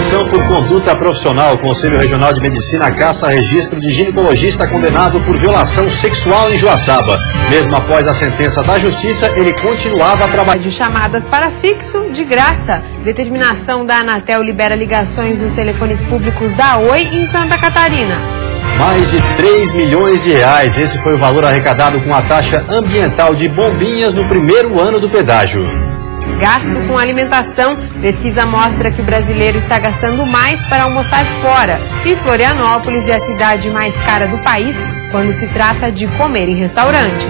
Punição por conduta profissional. O Conselho Regional de Medicina caça registro de ginecologista condenado por violação sexual em Joaçaba. Mesmo após a sentença da Justiça, ele continuava a trabalhar. De chamadas para fixo de graça. Determinação da Anatel libera ligações nos telefones públicos da Oi em Santa Catarina. Mais de 3 milhões de reais. Esse foi o valor arrecadado com a taxa ambiental de Bombinhas no primeiro ano do pedágio. Gasto com alimentação. Pesquisa mostra que o brasileiro está gastando mais para almoçar fora. E Florianópolis é a cidade mais cara do país quando se trata de comer em restaurantes.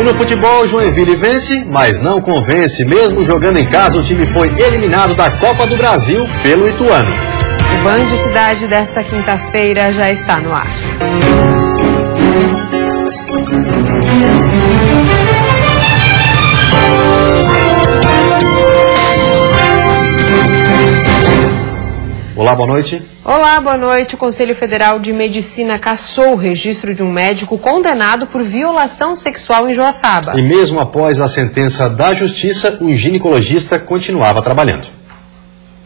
E no futebol, Joinville vence, mas não convence. Mesmo jogando em casa, o time foi eliminado da Copa do Brasil pelo Ituano. O Band de Cidade desta quinta-feira já está no ar. Olá, boa noite. Olá, boa noite. O Conselho Federal de Medicina cassou o registro de um médico condenado por violação sexual em Joaçaba. E mesmo após a sentença da Justiça, o ginecologista continuava trabalhando.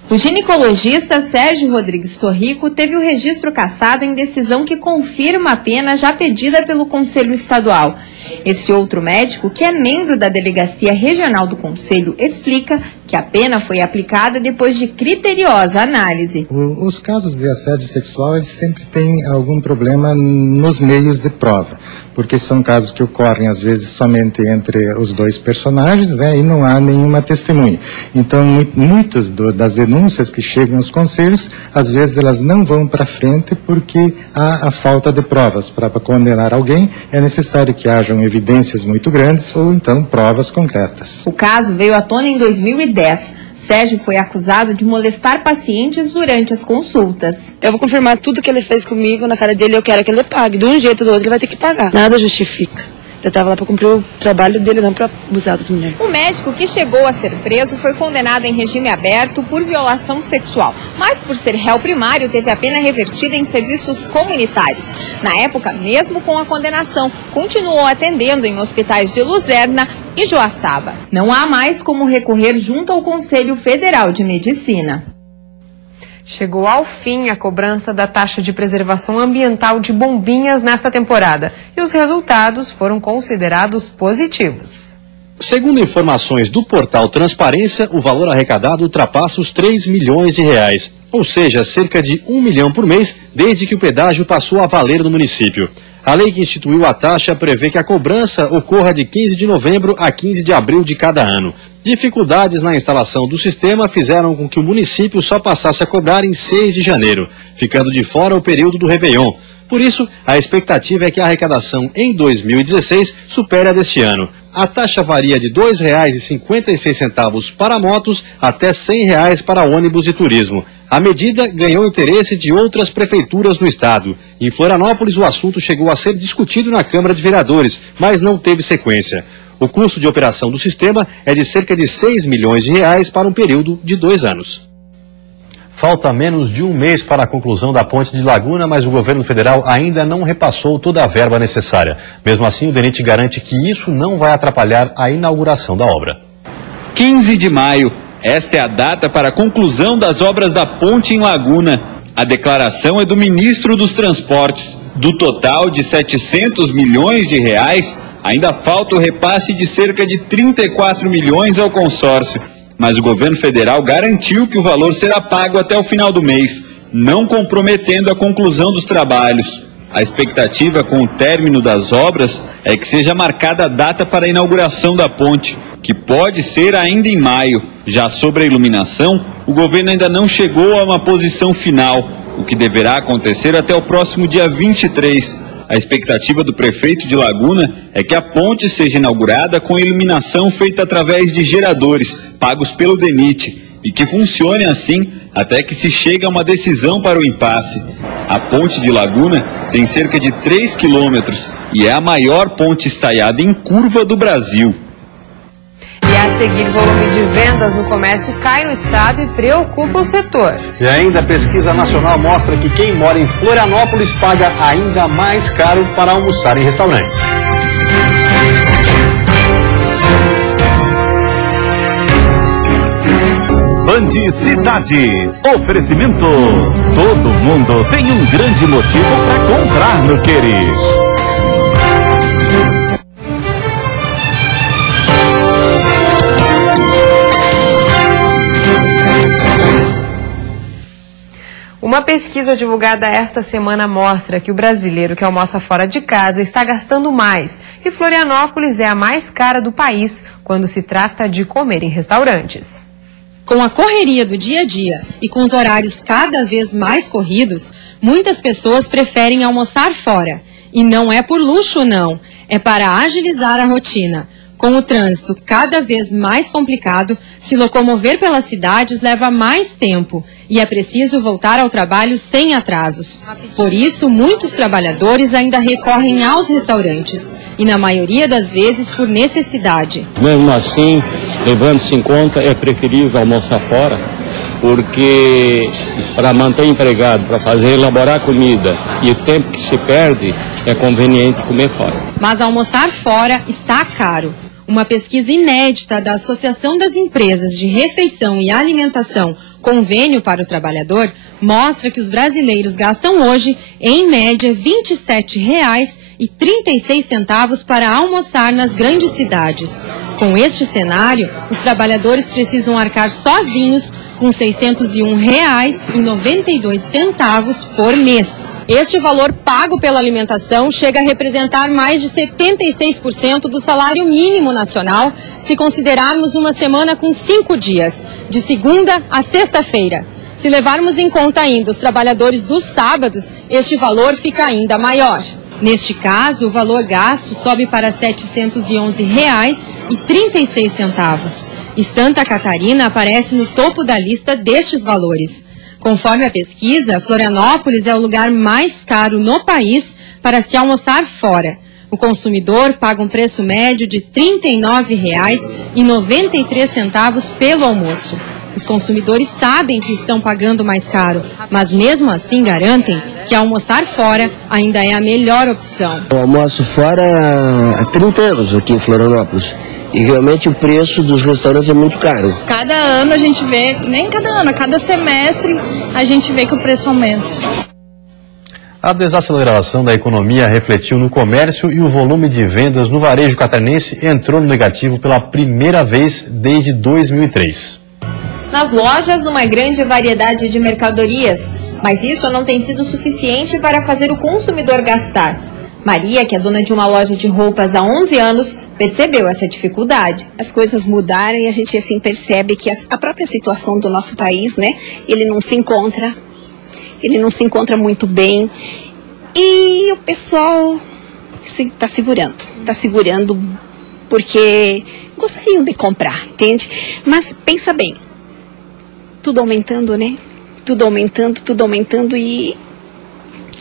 O ginecologista Sérgio Rodrigues Torrico teve o registro cassado em decisão que confirma a pena já pedida pelo Conselho Estadual. Esse outro médico, que é membro da Delegacia Regional do Conselho, explica que a pena foi aplicada depois de criteriosa análise. Os casos de assédio sexual, eles sempre têm algum problema nos meios de prova, porque são casos que ocorrem, às vezes, somente entre os dois personagens, né, e não há nenhuma testemunha. Então, muitas das denúncias que chegam aos conselhos, às vezes elas não vão para frente porque há a falta de provas. Para condenar alguém, é necessário que hajam evidências muito grandes ou, então, provas concretas. O caso veio à tona em 2010. Sérgio foi acusado de molestar pacientes durante as consultas. Eu vou confirmar tudo que ele fez comigo na cara dele, eu quero que ele pague. De um jeito ou do outro ele vai ter que pagar. Nada justifica. Eu estava lá para cumprir o trabalho dele, não para abusar das mulheres. O médico que chegou a ser preso foi condenado em regime aberto por violação sexual, mas por ser réu primário teve a pena revertida em serviços comunitários. Na época, mesmo com a condenação, continuou atendendo em hospitais de Luzerna e Joaçaba. Não há mais como recorrer junto ao Conselho Federal de Medicina. Chegou ao fim a cobrança da taxa de preservação ambiental de Bombinhas nesta temporada e os resultados foram considerados positivos. Segundo informações do portal Transparência, o valor arrecadado ultrapassa os 3 milhões de reais, ou seja, cerca de 1 milhão por mês desde que o pedágio passou a valer no município. A lei que instituiu a taxa prevê que a cobrança ocorra de 15 de novembro a 15 de abril de cada ano. Dificuldades na instalação do sistema fizeram com que o município só passasse a cobrar em 6 de janeiro, ficando de fora o período do Réveillon. Por isso, a expectativa é que a arrecadação em 2016 supere a deste ano. A taxa varia de R$ 2,56 para motos até R$ 100 para ônibus de turismo. A medida ganhou interesse de outras prefeituras do estado. Em Florianópolis, o assunto chegou a ser discutido na Câmara de Vereadores, mas não teve sequência. O custo de operação do sistema é de cerca de 6 milhões de reais para um período de 2 anos. Falta menos de um mês para a conclusão da ponte de Laguna, mas o governo federal ainda não repassou toda a verba necessária. Mesmo assim, o DENIT garante que isso não vai atrapalhar a inauguração da obra. 15 de maio. Esta é a data para a conclusão das obras da ponte em Laguna. A declaração é do ministro dos Transportes. Do total de 700 milhões de reais, ainda falta o repasse de cerca de 34 milhões ao consórcio. Mas o governo federal garantiu que o valor será pago até o final do mês, não comprometendo a conclusão dos trabalhos. A expectativa com o término das obras é que seja marcada a data para a inauguração da ponte, que pode ser ainda em maio. Já sobre a iluminação, o governo ainda não chegou a uma posição final, o que deverá acontecer até o próximo dia 23. A expectativa do prefeito de Laguna é que a ponte seja inaugurada com iluminação feita através de geradores, pagos pelo DENIT, e que funcione assim até que se chegue a uma decisão para o impasse. A ponte de Laguna tem cerca de 3 quilômetros e é a maior ponte estaiada em curva do Brasil. E a seguir, volume de vendas no comércio cai no estado e preocupa o setor. E ainda a pesquisa nacional mostra que quem mora em Florianópolis paga ainda mais caro para almoçar em restaurantes. Band Cidade. Oferecimento. Todo mundo tem um grande motivo para comprar no Queires. Uma pesquisa divulgada esta semana mostra que o brasileiro que almoça fora de casa está gastando mais e Florianópolis é a mais cara do país quando se trata de comer em restaurantes. Com a correria do dia a dia e com os horários cada vez mais corridos, muitas pessoas preferem almoçar fora. E não é por luxo, não. É para agilizar a rotina. Com o trânsito cada vez mais complicado, se locomover pelas cidades leva mais tempo e é preciso voltar ao trabalho sem atrasos. Por isso, muitos trabalhadores ainda recorrem aos restaurantes e, na maioria das vezes, por necessidade. Mesmo assim, levando-se em conta, é preferível almoçar fora, porque para manter empregado, para fazer elaborar comida e o tempo que se perde, é conveniente comer fora. Mas almoçar fora está caro. Uma pesquisa inédita da Associação das Empresas de Refeição e Alimentação, Convênio para o Trabalhador, mostra que os brasileiros gastam hoje, em média, R$ 27,36 para almoçar nas grandes cidades. Com este cenário, os trabalhadores precisam arcar sozinhos com R$ 601,92 por mês. Este valor pago pela alimentação chega a representar mais de 76% do salário mínimo nacional, se considerarmos uma semana com 5 dias, de segunda a sexta-feira. Se levarmos em conta ainda os trabalhadores dos sábados, este valor fica ainda maior. Neste caso, o valor gasto sobe para R$ 711,36. E Santa Catarina aparece no topo da lista destes valores. Conforme a pesquisa, Florianópolis é o lugar mais caro no país para se almoçar fora. O consumidor paga um preço médio de R$ 39,93 pelo almoço. Os consumidores sabem que estão pagando mais caro, mas mesmo assim garantem que almoçar fora ainda é a melhor opção. Eu almoço fora há 30 anos aqui em Florianópolis. E realmente o preço dos restaurantes é muito caro. Cada ano a gente vê, nem cada ano, a cada semestre a gente vê que o preço aumenta. A desaceleração da economia refletiu no comércio e o volume de vendas no varejo catarinense entrou no negativo pela primeira vez desde 2003. Nas lojas, uma grande variedade de mercadorias, mas isso não tem sido suficiente para fazer o consumidor gastar. Maria, que é dona de uma loja de roupas há 11 anos, percebeu essa dificuldade. As coisas mudaram e a gente assim percebe que a própria situação do nosso país, né, ele não se encontra muito bem. E o pessoal está segurando porque gostariam de comprar, entende? Mas pensa bem, tudo aumentando, né? Tudo aumentando e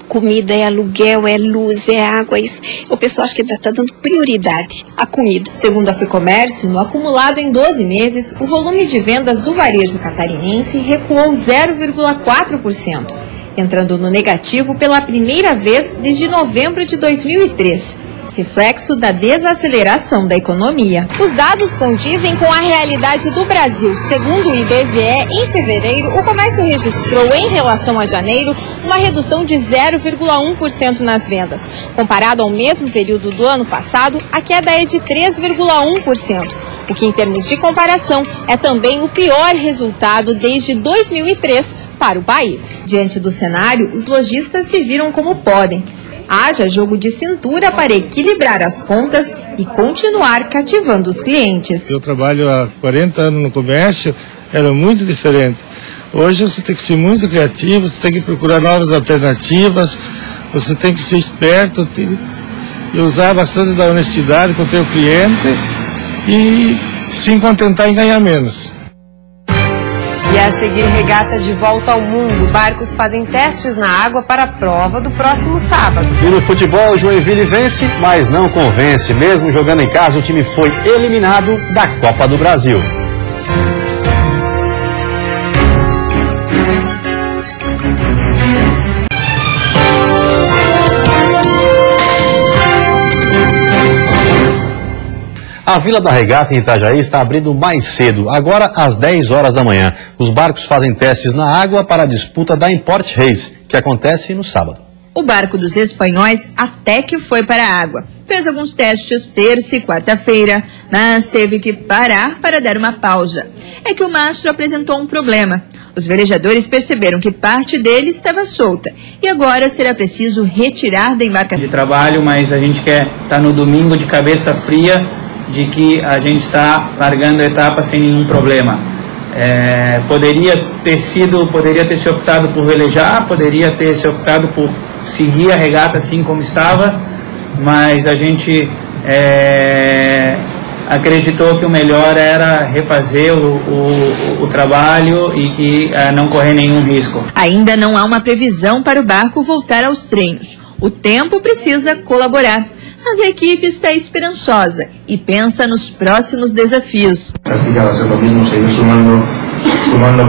comida é aluguel, é luz, é água. O pessoal acha que está dando prioridade à comida. Segundo a FEComércio, no acumulado em 12 meses, o volume de vendas do varejo catarinense recuou 0,4%, entrando no negativo pela primeira vez desde novembro de 2003. Reflexo da desaceleração da economia. Os dados condizem com a realidade do Brasil. Segundo o IBGE, em fevereiro, o comércio registrou, em relação a janeiro, uma redução de 0,1% nas vendas. Comparado ao mesmo período do ano passado, a queda é de 3,1%, o que, em termos de comparação, é também o pior resultado desde 2003 para o país. Diante do cenário, os lojistas se viram como podem. Haja jogo de cintura para equilibrar as contas e continuar cativando os clientes. Eu trabalho há 40 anos no comércio, era muito diferente. Hoje você tem que ser muito criativo, você tem que procurar novas alternativas, você tem que ser esperto e usar bastante da honestidade com o teu cliente e se contentar em ganhar menos. E a seguir, regata de volta ao mundo. Barcos fazem testes na água para a prova do próximo sábado. E no futebol, o Joinville vence, mas não convence. Mesmo jogando em casa, o time foi eliminado da Copa do Brasil. A Vila da Regata em Itajaí está abrindo mais cedo, agora às 10 horas da manhã. Os barcos fazem testes na água para a disputa da Import Race, que acontece no sábado. O barco dos espanhóis até que foi para a água. Fez alguns testes terça e quarta-feira, mas teve que parar para dar uma pausa. É que o mastro apresentou um problema. Os velejadores perceberam que parte dele estava solta e agora será preciso retirar da embarcação. De trabalho, mas a gente quer estar no domingo de cabeça fria de que a gente está largando a etapa sem nenhum problema. Poderia ter se optado por velejar, poderia ter se optado por seguir a regata assim como estava, mas a gente acreditou que o melhor era refazer o trabalho e que não correr nenhum risco. Ainda não há uma previsão para o barco voltar aos treinos. O tempo precisa colaborar. Mas a equipe está esperançosa e pensa nos próximos desafios. Vai ser o mesmo, seguir sumando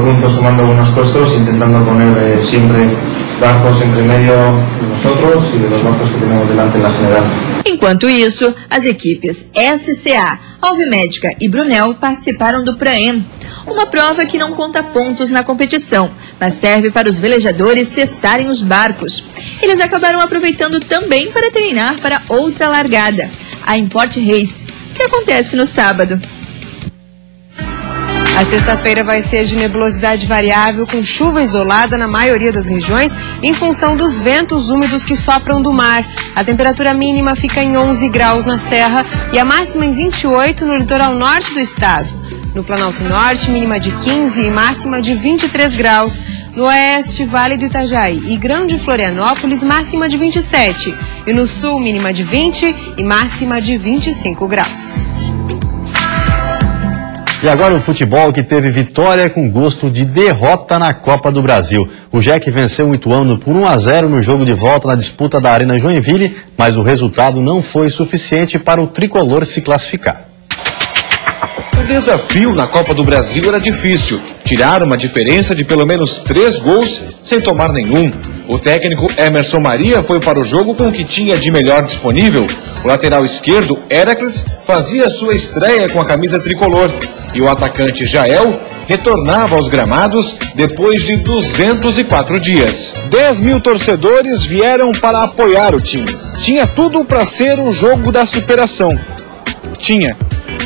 pontos, sumando alguns puestos, tentando poner sempre barcos entre medio de nosotros e de los barcos que temos delante na general. Enquanto isso, as equipes SCA, Alvimédica e Brunel participaram do Praem, uma prova que não conta pontos na competição, mas serve para os velejadores testarem os barcos. Eles acabaram aproveitando também para treinar para outra largada, a Import Race, que acontece no sábado. A sexta-feira vai ser de nebulosidade variável, com chuva isolada na maioria das regiões, em função dos ventos úmidos que sopram do mar. A temperatura mínima fica em 11 graus na Serra e a máxima em 28 no litoral norte do estado. No Planalto Norte, mínima de 15 e máxima de 23 graus. No oeste, Vale do Itajaí e Grande Florianópolis, máxima de 27. E no sul, mínima de 20 e máxima de 25 graus. E agora o futebol, que teve vitória com gosto de derrota na Copa do Brasil. O Jack venceu o Ituano por 1-0 no jogo de volta na disputa da Arena Joinville, mas o resultado não foi suficiente para o tricolor se classificar. O desafio na Copa do Brasil era difícil. Tirar uma diferença de pelo menos 3 gols sem tomar nenhum. O técnico Emerson Maria foi para o jogo com o que tinha de melhor disponível. O lateral esquerdo, Heracles, fazia sua estreia com a camisa tricolor. E o atacante Jael retornava aos gramados depois de 204 dias. 10 mil torcedores vieram para apoiar o time. Tinha tudo para ser um jogo da superação. Tinha.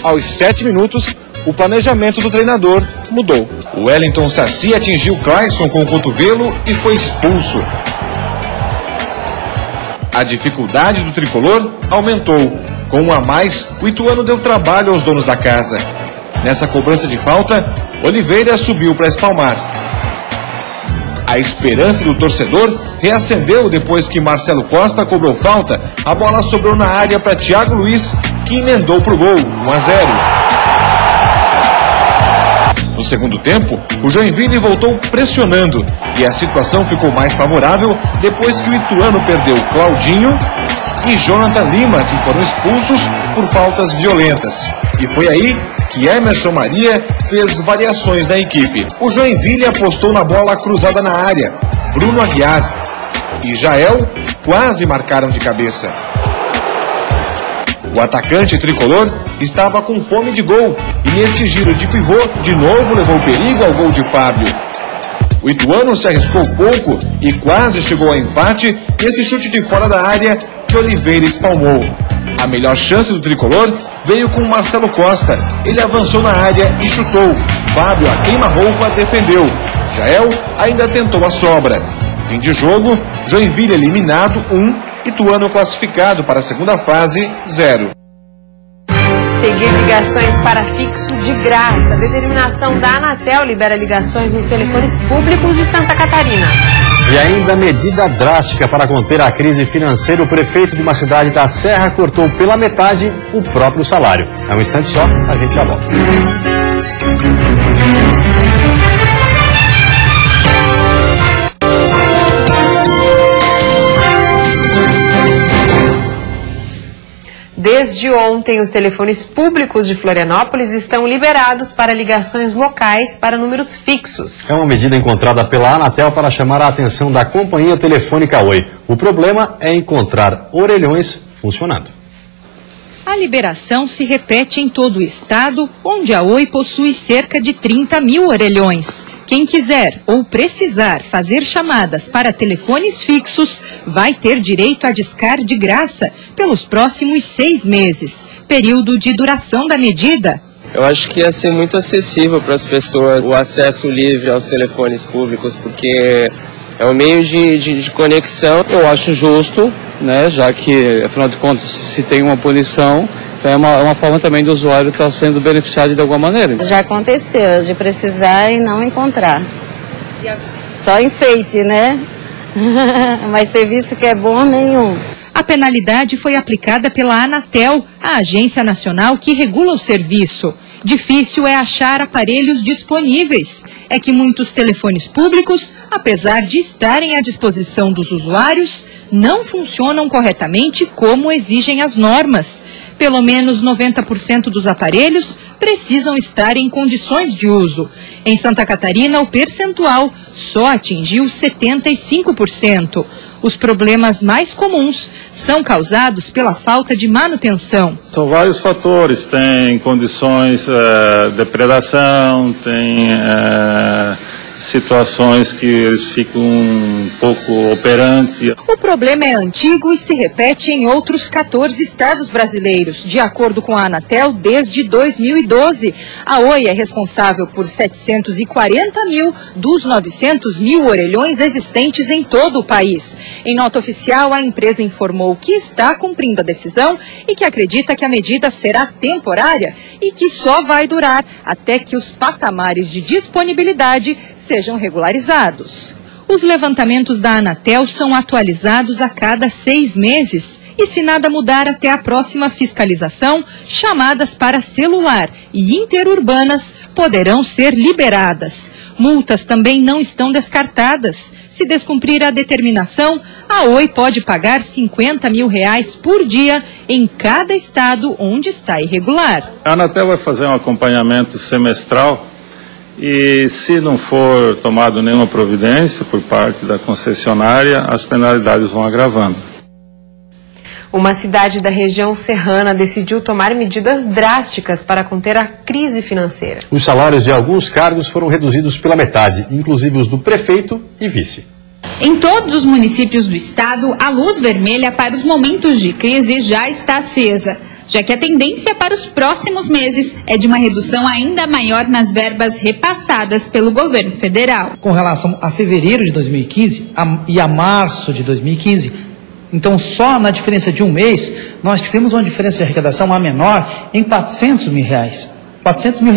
Aos 7 minutos, o planejamento do treinador mudou. O Wellington Saci atingiu Clayson com o cotovelo e foi expulso. A dificuldade do tricolor aumentou. Com 1 a mais, o Ituano deu trabalho aos donos da casa. Nessa cobrança de falta, Oliveira subiu para espalmar. A esperança do torcedor reacendeu depois que Marcelo Costa cobrou falta. A bola sobrou na área para Thiago Luiz, que emendou para o gol, 1-0. No segundo tempo, o Joinville voltou pressionando e a situação ficou mais favorável depois que o Ituano perdeu Claudinho e Jonathan Lima, que foram expulsos por faltas violentas. E foi aí que Emerson Maria fez variações na equipe. O Joinville apostou na bola cruzada na área. Bruno Aguiar e Jael quase marcaram de cabeça. O atacante tricolor estava com fome de gol e nesse giro de pivô, de novo levou perigo ao gol de Fábio. O Ituano se arriscou pouco e quase chegou ao empate nesse chute de fora da área que Oliveira espalmou. A melhor chance do tricolor veio com Marcelo Costa. Ele avançou na área e chutou. Fábio, a queima-roupa, defendeu. Jael ainda tentou a sobra. Fim de jogo, Joinville eliminado, 1. Ituano classificado para a segunda fase, 0. Peguei ligações para fixo de graça. A determinação da Anatel libera ligações nos telefones públicos de Santa Catarina. E ainda medida drástica para conter a crise financeira. O prefeito de uma cidade da Serra cortou pela metade o próprio salário. É um instante só, a gente já volta. Desde ontem, os telefones públicos de Florianópolis estão liberados para ligações locais para números fixos. É uma medida encontrada pela Anatel para chamar a atenção da companhia telefônica Oi. O problema é encontrar orelhões funcionando. A liberação se repete em todo o estado, onde a Oi possui cerca de 30 mil orelhões. Quem quiser ou precisar fazer chamadas para telefones fixos vai ter direito a discar de graça pelos próximos 6 meses, período de duração da medida. Eu acho que ia ser muito acessível para as pessoas o acesso livre aos telefones públicos, porque é um meio de conexão. Eu acho justo, né, já que, afinal de contas, se tem uma punição, então é uma forma também do usuário estar sendo beneficiado de alguma maneira. Já aconteceu de precisar e não encontrar. Só enfeite, né? Mas serviço que é bom, nenhum. A penalidade foi aplicada pela Anatel, a agência nacional que regula o serviço. Difícil é achar aparelhos disponíveis. É que muitos telefones públicos, apesar de estarem à disposição dos usuários, não funcionam corretamente como exigem as normas. Pelo menos 90% dos aparelhos precisam estar em condições de uso. Em Santa Catarina, o percentual só atingiu 75%. Os problemas mais comuns são causados pela falta de manutenção. São vários fatores, tem condições de predação, tem situações que eles ficam um pouco operantes. O problema é antigo e se repete em outros 14 estados brasileiros. De acordo com a Anatel, desde 2012, a Oi é responsável por 740 mil dos 900 mil orelhões existentes em todo o país. Em nota oficial, a empresa informou que está cumprindo a decisão e que acredita que a medida será temporária e que só vai durar até que os patamares de disponibilidade sejam regularizados. Os levantamentos da Anatel são atualizados a cada 6 meses e, se nada mudar até a próxima fiscalização, chamadas para celular e interurbanas poderão ser liberadas. Multas também não estão descartadas. Se descumprir a determinação, a Oi pode pagar R$50 mil por dia em cada estado onde está irregular. A Anatel vai fazer um acompanhamento semestral. E se não for tomado nenhuma providência por parte da concessionária, as penalidades vão agravando. Uma cidade da região serrana decidiu tomar medidas drásticas para conter a crise financeira. Os salários de alguns cargos foram reduzidos pela metade, inclusive os do prefeito e vice. Em todos os municípios do estado, a luz vermelha para os momentos de crise já está acesa, já que a tendência para os próximos meses é de uma redução ainda maior nas verbas repassadas pelo governo federal. Com relação a fevereiro de 2015 e a março de 2015, então só na diferença de um mês, nós tivemos uma diferença de arrecadação a menor em R$400 mil. R$400 mil.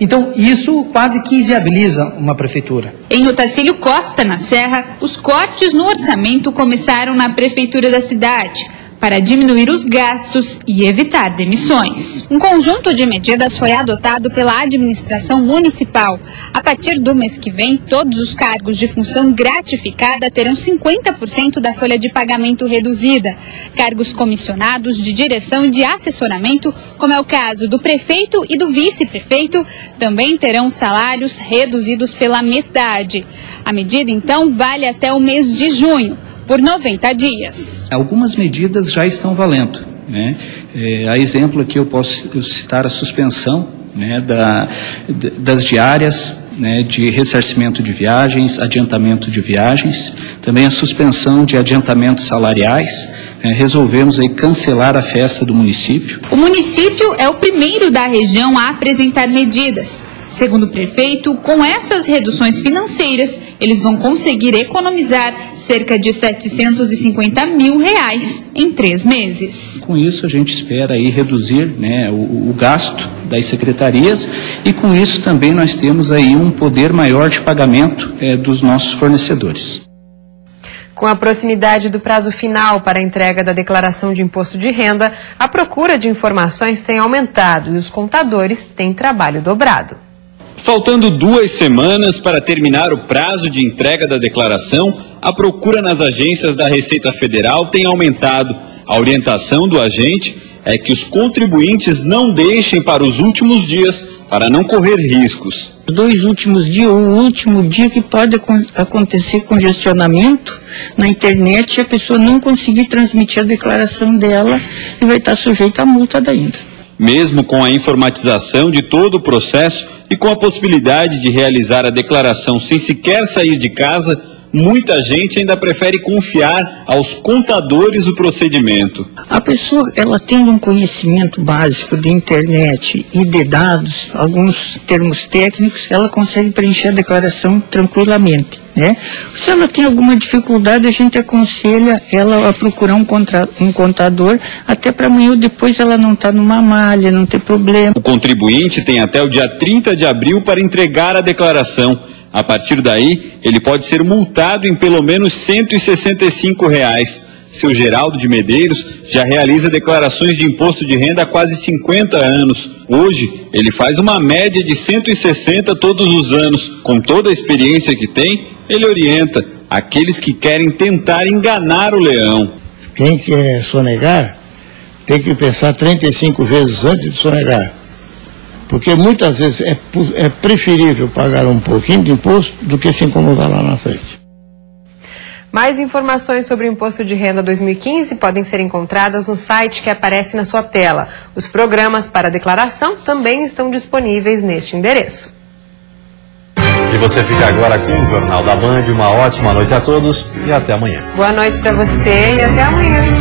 Então, isso quase que inviabiliza uma prefeitura. Em Otacílio Costa, na Serra, os cortes no orçamento começaram na prefeitura da cidade, para diminuir os gastos e evitar demissões. Um conjunto de medidas foi adotado pela administração municipal. A partir do mês que vem, todos os cargos de função gratificada terão 50% da folha de pagamento reduzida. Cargos comissionados de direção e de assessoramento, como é o caso do prefeito e do vice-prefeito, também terão salários reduzidos pela metade. A medida, então, vale até o mês de junho, por 90 dias. Algumas medidas já estão valendo, né? A exemplo aqui eu posso citar a suspensão, né, das diárias, né, de ressarcimento de viagens, adiantamento de viagens, também a suspensão de adiantamentos salariais. Resolvemos aí cancelar a festa do município. O município é o primeiro da região a apresentar medidas. Segundo o prefeito, com essas reduções financeiras, eles vão conseguir economizar cerca de R$750 mil em 3 meses. Com isso, a gente espera aí reduzir, né, o gasto das secretarias e com isso também nós temos aí um poder maior de pagamento dos nossos fornecedores. Com a proximidade do prazo final para a entrega da declaração de imposto de renda, a procura de informações tem aumentado e os contadores têm trabalho dobrado. Faltando 2 semanas para terminar o prazo de entrega da declaração, a procura nas agências da Receita Federal tem aumentado. A orientação do agente é que os contribuintes não deixem para os últimos dias para não correr riscos. Os 2 últimos dias, o último dia que pode acontecer congestionamento na internet e a pessoa não conseguir transmitir a declaração dela e vai estar sujeita à multa ainda. Mesmo com a informatização de todo o processo e com a possibilidade de realizar a declaração sem sequer sair de casa, muita gente ainda prefere confiar aos contadores o procedimento. A pessoa, ela tendo um conhecimento básico de internet e de dados, alguns termos técnicos, ela consegue preencher a declaração tranquilamente, né? Se ela tem alguma dificuldade, a gente aconselha ela a procurar um contador, até para amanhã ou depois ela não estar numa malha, não ter problema. O contribuinte tem até o dia 30 de abril para entregar a declaração. A partir daí, ele pode ser multado em pelo menos R$ 165. Seu Geraldo de Medeiros já realiza declarações de imposto de renda há quase 50 anos. Hoje, ele faz uma média de 160 todos os anos. Com toda a experiência que tem, ele orienta aqueles que querem tentar enganar o leão. Quem quer sonegar, tem que pensar 35 vezes antes de sonegar. Porque muitas vezes é preferível pagar um pouquinho de imposto do que se incomodar lá na frente. Mais informações sobre o Imposto de Renda 2015 podem ser encontradas no site que aparece na sua tela. Os programas para declaração também estão disponíveis neste endereço. E você fica agora com o Jornal da Band. Uma ótima noite a todos e até amanhã. Boa noite para você e até amanhã.